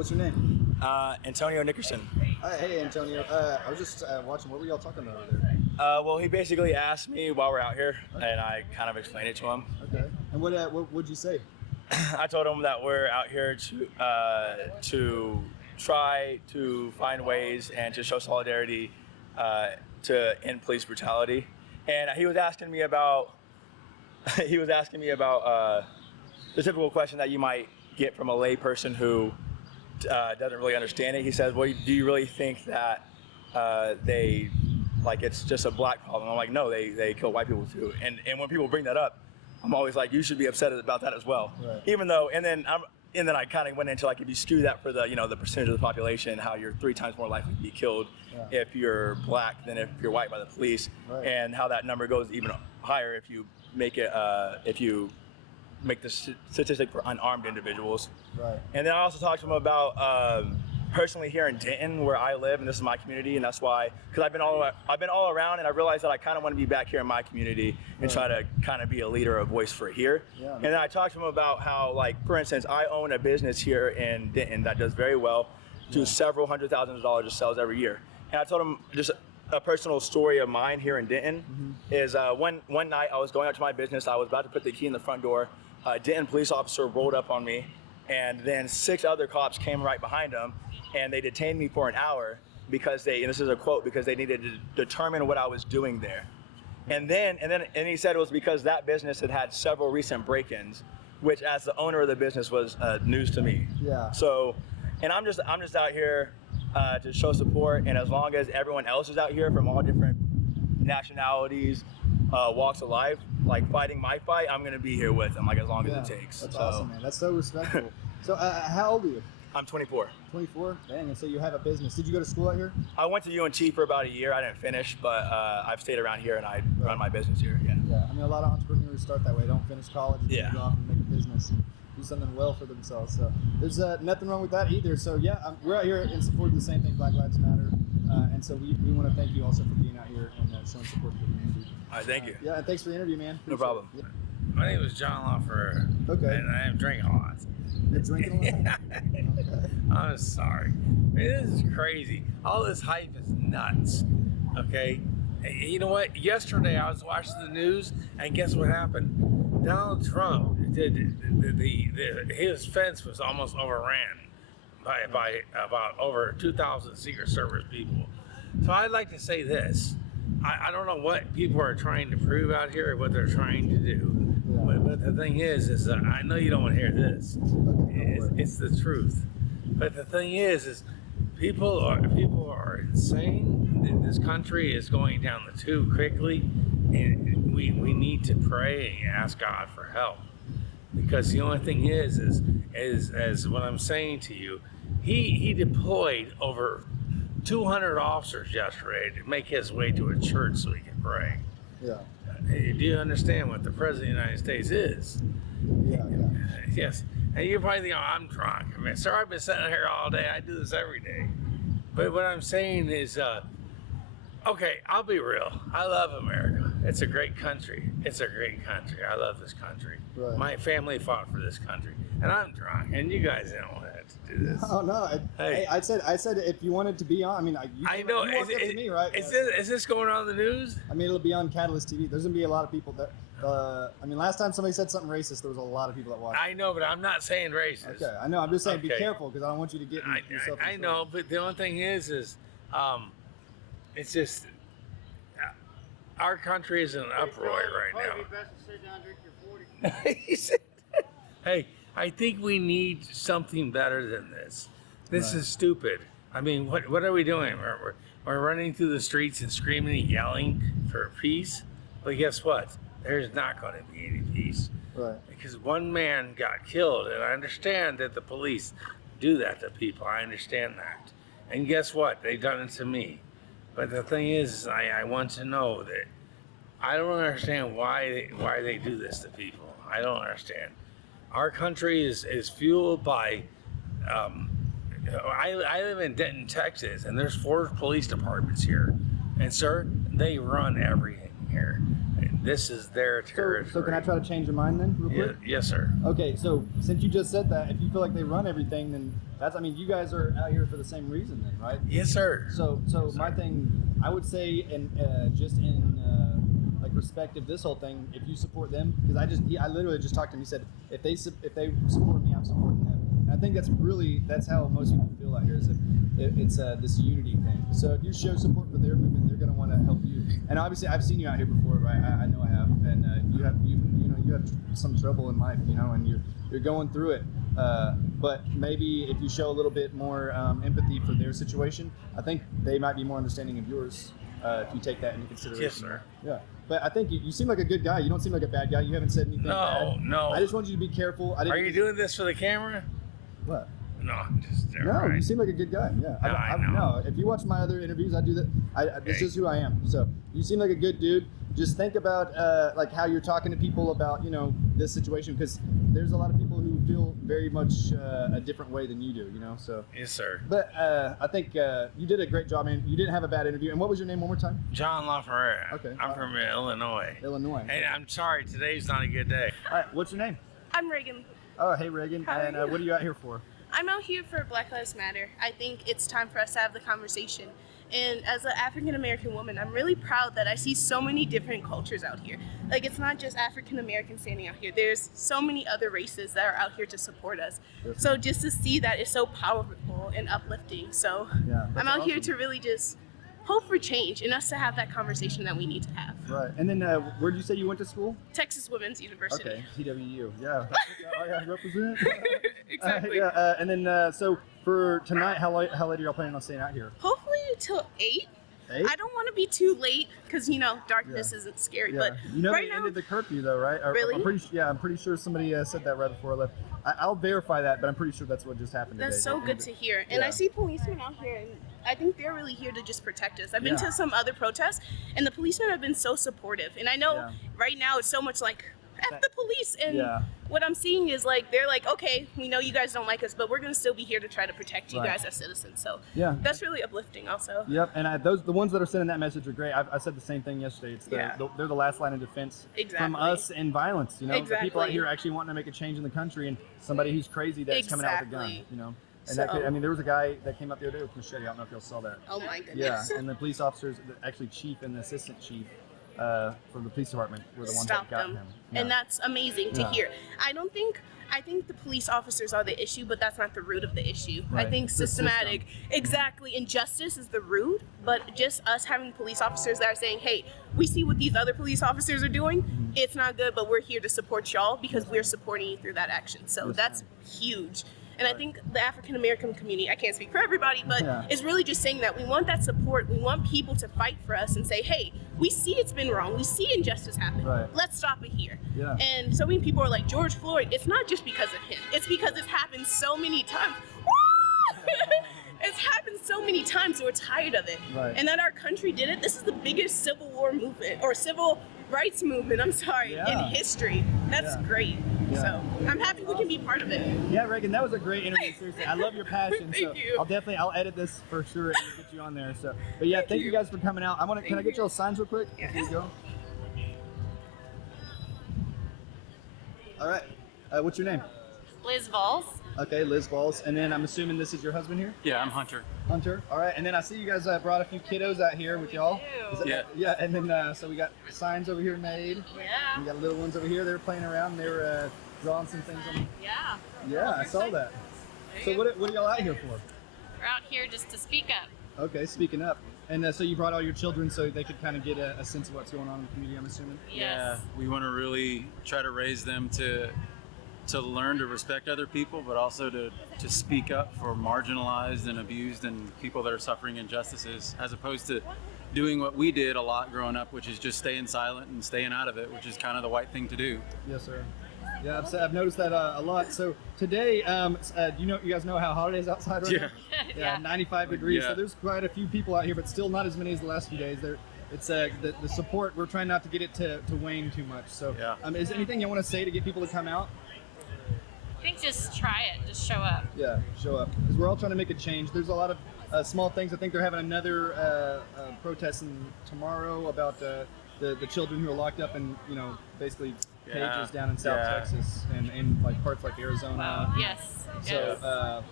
What's your name? Antonio Nickerson. Hey, Antonio. I was just watching. What were y'all talking about over there? Well, he basically asked me while we're out here, and I kind of explained it to him. Okay. And what would you say? I told him that we're out here to try to find ways and to show solidarity to end police brutality. And he was asking me about the typical question that you might get from a lay person who doesn't really understand it. He says, "Well, do you really think that it's just a black problem?" I'm like, "No, they kill white people too." And when people bring that up, I'm always like, "You should be upset about that as well." Right. Even though, and then I kind of went into like, if you skew that for the percentage of the population, how you're 3 times more likely to be killed if you're black than if you're white by the police, right. And how that number goes even higher if you make it make the statistic for unarmed individuals. Right. And then I also talked to him about personally here in Denton, where I live, and this is my community, and that's why, because I've been all around, and I realized that I kind of want to be back here in my community and try to kind of be a leader, a voice for here. Yeah. And then I talked to him about how, like, for instance, I own a business here in Denton that does very well, do several $100,000s of sales every year. And I told him just a personal story of mine here in Denton is one night I was going out to my business. I was about to put the key in the front door. A Denton police officer rolled up on me, and then 6 other cops came right behind him, and they detained me for an hour because and this is a quote, because they needed to determine what I was doing there. And he said it was because that business had several recent break-ins, which as the owner of the business was news to me. Yeah. So, and I'm just out here to show support, and as long as everyone else is out here from all different nationalities, walks of life, like fighting my fight, I'm gonna be here with them, like as long as it takes. That's awesome, man. That's so respectful. So, how old are you? I'm 24. 24? Dang, and so you have a business. Did you go to school out here? I went to UNT for about a year. I didn't finish, but I've stayed around here and I run my business here. Yeah. Yeah. I mean, a lot of entrepreneurs start that way. They don't finish college and Yeah. go off and make a business and do something well for themselves. So there's nothing wrong with that either. So yeah, we're out here in support of the same thing, Black Lives Matter. And so we want to thank you also for being out here and showing support for the community. All right, thank you. Yeah, and thanks for the interview, man. Appreciate No problem. it. Yeah. My name is John Lawfer. Okay. And I am drinking a lot. You're drinking a lot? Okay. I'm sorry. I mean, this is crazy. All this hype is nuts. Okay? You know what? Yesterday I was watching the news, and guess what happened? Donald Trump his fence was almost overran by about over 2,000 Secret Service people. So I'd like to say this. I don't know what people are trying to prove out here or what they're trying to do. Yeah. But the thing is I know you don't want to hear this. It's the truth. But the thing is people are insane. This country is going down the tube quickly, and we need to pray and ask God for help. Because the only thing is as what I'm saying to you, he deployed over 200 officers yesterday to make his way to a church so he could pray. Yeah. Do you understand what the President of the United States is? Yeah. Yes. And you probably think, oh, I'm drunk. I mean, sir, I've been sitting here all day. I do this every day. But what I'm saying is, okay, I'll be real. I love America. It's a great country. It's a great country. I love this country. Right. My family fought for this country. And I'm drunk. And you guys don't have to do this. Oh no! Hey. I said if you wanted to be on, I mean, I know. You walked up to me, right? Is this going on the news? I mean, it'll be on Catalyst TV. There's gonna be a lot of people that. I mean, last time somebody said something racist, there was a lot of people that watched. I know, but I'm not saying racist. Okay, I know. I'm just saying, be Okay. careful because I don't want you to get yourself. I know, but the only thing is, it's just our country is in an uproar right now. Best to sit down, drink your 40. He said, "Hey, I think we need something better than this. This is stupid. I mean, what are we doing? We're running through the streets and screaming and yelling for peace. But guess what? There's not going to be any peace, Right. because one man got killed, and I understand that the police do that to people. I understand that, and guess what? They've done it to me. But the thing is, I want to know that I don't understand why they do this to people. I don't understand. Our country is fueled by. I live in Denton, Texas, and there's 4 police departments here, and sir, they run everything here. This is their territory. So can I try to change your mind then, real quick? Yes, sir. Okay, so since you just said that, if you feel like they run everything, then you guys are out here for the same reason then, right? Yes, sir. So my thing, I would say, just in like respect of this whole thing, if you support them, because I literally just talked to him. He said if they support me, I'm supporting them. And I think that's how most people feel out here. Is it's this unity thing. So if you show support for their movement, they're going to want to help you. And obviously, I've seen you out here before, right? I know I have, and you have some trouble in life, and you're going through it. But maybe if you show a little bit more empathy for their situation, I think they might be more understanding of yours if you take that into consideration. Yes, sir. Yeah. But I think you seem like a good guy. You don't seem like a bad guy. You haven't said anything bad. No. I just want you to be careful. Are you doing this for the camera? What? No, I'm just No, right. you seem like a good guy. Yeah. No, I know. No, if you watch my other interviews, I do that. This is who I am. So you seem like a good dude. Just think about like how you're talking to people about this situation, because there's a lot of people who feel very much a different way than you do. So. Yes, sir. But I think you did a great job, man. You didn't have a bad interview. And what was your name one more time? John LaFerrera. Okay. I'm from Illinois. Illinois. Hey, I'm sorry, today's not a good day. All right. What's your name? I'm Reagan. Oh, hey Reagan. How are And you? what are you out here for? I'm out here for Black Lives Matter. I think it's time for us to have the conversation. And as an African American woman, I'm really proud that I see so many different cultures out here. Like, it's not just African Americans standing out here. There's so many other races that are out here to support us. So just to see that is so powerful and uplifting. So Yeah, I'm out here to really just hope for change and us to have that conversation that we need to have. Right. And then where did you say you went to school? Texas Women's University. Okay, TWU. Yeah. I represent. Exactly. Yeah. And then so for tonight, how late are y'all planning on staying out here? Hopefully till 8. 8? I don't want to be too late because darkness isn't scary. Yeah. But right they now, ended the curfew though, right? Really? I'm pretty sure somebody said that right before I left. I'll verify that, but I'm pretty sure that's what just happened. that's today. so They good ended to it. hear. And Yeah. I see policemen out here, and I think they're really here to just protect us. I've been Yeah. to some other protests, and the policemen have been so supportive. And I know Yeah. right now it's so much like F the police, and Yeah. what I'm seeing is like they're like, okay, we know you guys don't like us, but we're gonna still be here to try to protect you Right. guys as citizens. So Yeah. that's really uplifting, also. Yep, and the ones that are sending that message are great. I said the same thing yesterday. It's Yeah. they're the last line of defense from Exactly. us in violence. The people out Exactly. here actually wanting to make a change in the country, and somebody who's crazy that's coming out with a gun. Exactly. And that So- there was a guy that came up the other day with machete. I don't know if y'all saw that. Oh my Yeah, goodness. and the police officers, actually chief and the assistant chief from the police department, were the ones Stop that got them. him. And Yeah. that's amazing to Yeah. hear. I think the police officers are the issue, but that's not the root of the issue. Right. I think The system. systematic, exactly, injustice is the root, but just us having police officers that are saying, hey, we see what these other police officers are doing, Mm-hmm. it's not good, but we're here to support y'all because we're supporting you through that action. So Yes, that's huge. And I think the African American community, I can't speak for everybody, but Yeah. it's really just saying that we want that support. We want people to fight for us and say, hey, we see it's been wrong. We see injustice happen. Right. Let's stop it here. Yeah. And so many people are like, George Floyd, it's not just because of him. It's because it's happened so many times. It's happened so many times, we're tired of it. Right. And that our country did it. This is the biggest civil war movement, or civil rights movement, Yeah. in history. That's Yeah. great. Yeah. So I'm happy we can be part of it. Yeah, Reagan, that was a great interview. Seriously, I love your passion. Thank so you. I'll edit this for sure and get you on there. So, but yeah, thank you guys for coming out. Can I Thank get you. y'all signs real quick? Yes. Here you go. All right. What's your name? Liz Vols. Okay, Liz Balls. And then I'm assuming this is your husband here, Yeah, I'm Hunter. Hunter. All right. And then I see you guys brought a few kiddos out here with y'all. Is that- Yeah. Yeah. And then so we got signs over here made. Yeah. We got little ones over here. They were playing around. They were drawing some things on. Yeah. Yeah, I saw that. So what are y'all out here for? We're out here just to speak up. Okay, speaking up. And so you brought all your children so they could kind of get a sense of what's going on in the community, I'm assuming? Yeah, Yes. we want to really try to raise them to learn to respect other people, but also to speak up for marginalized and abused and people that are suffering injustices, as opposed to doing what we did a lot growing up, which is just staying silent and staying out of it, which is kind of the white thing to do. Yes, sir. Yeah, I've noticed that a lot. So today, you guys know how hot it is outside right Yeah. now? Yeah. 95 degrees. Yeah. So there's quite a few people out here, but still not as many as the last few days. It's the support. We're trying not to get it to wane too much. So, Yeah. Is there anything you want to say to get people to come out? I think just try it. Just show up. Yeah, show up, because we're all trying to make a change. There's a lot of small things. I think they're having another protest tomorrow about the children who are locked up in, you know, basically Yeah. cages down in South Yeah. Texas and like parts like Arizona. Wow. Yes. So Yes.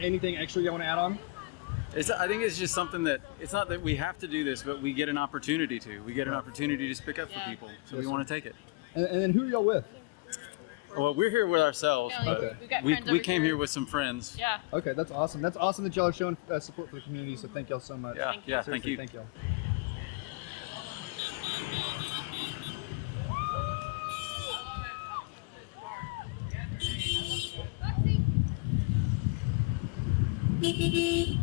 anything extra you want to add on? I think it's just something that it's not that we have to do this, but we get an opportunity to. We get an opportunity to speak up for Yeah. people, so Yes, we sir. want to take it. And then who are y'all with? Well, we're here with ourselves, Yeah, like, but we've got we friends over came here. here with some friends. Yeah. Okay, that's awesome. That's awesome that y'all are showing support for the community. So thank y'all so much. Yeah, Thank you. yeah, thank Seriously, you. Thank y'all. Thank you.